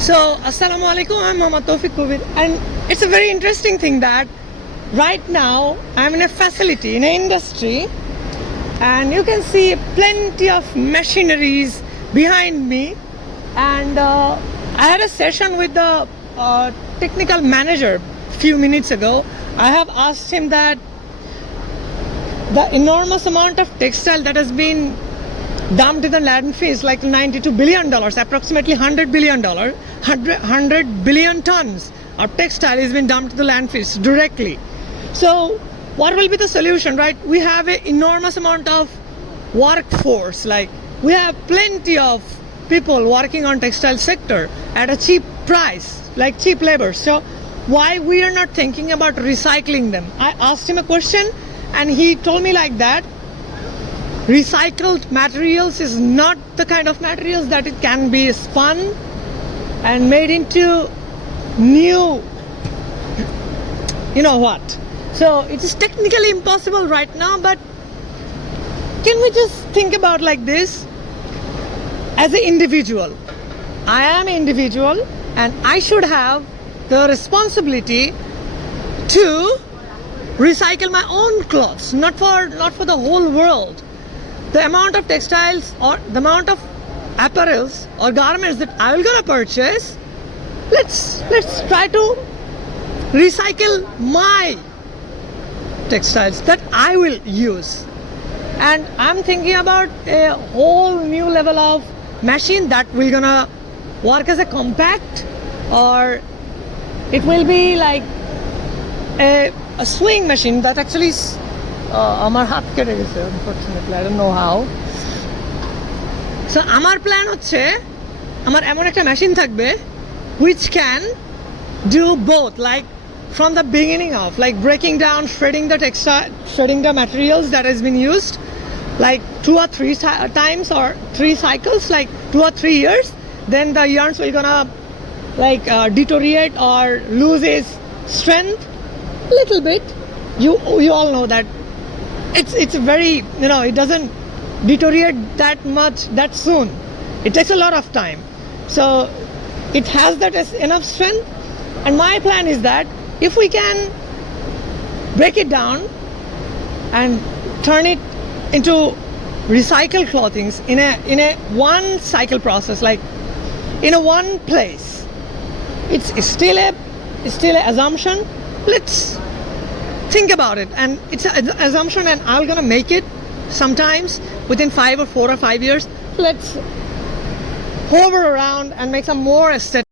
So, Assalamu alaikum, I'm Muhammad Tawfiq Kubir, and it's a very interesting thing that right now I'm in a facility, in an industry, and you can see plenty of machineries behind me. And I had a session with the technical manager a few minutes ago. I have asked him that the enormous amount of textile that has been dumped in the landfills, like $92 billion, approximately $100 billion, 100 billion tons of textile has been dumped to the landfills directly. So what will be the solution, right? We have an enormous amount of workforce, like we have plenty of people working on textile sector at a cheap price, like cheap labor. So why we are not thinking about recycling them? I asked him a question and he told me like that recycled materials is not the kind of materials that it can be spun and made into new, you know what. So it is technically impossible right now, but can we just think about like this? As an individual, I am an individual and I should have the responsibility to recycle my own clothes, not for the whole world. The amount of textiles or the amount of apparels or garments that I will gonna purchase, let's try to recycle my textiles that I will use. And I'm thinking about a whole new level of machine that will gonna work as a compact, or it will be like a swing machine that actually আমার হাত কেটে গেছে unfortunately, I don't know how. So আমার plan হচ্ছে আমার এমন একটা machine থাকবে which can do both, like from the beginning of, like breaking down, shredding the textile, shredding the materials that has been used, like 2 or 3 times or 3 cycles, like 2 or 3 years. Then the yarns will gonna like deteriorate or lose its strength a little bit. You all know that it's very, you know, it doesn't deteriorate that much that soon. It takes a lot of time, so it has that enough strength. And my plan is that if we can break it down and turn it into recycled clothings in a one cycle process, like in a one place, it's still a assumption. Let's think about it, and it's an assumption, and I'm gonna make it sometimes within 4 or 5 years. Let's hover around and make some more aesthetic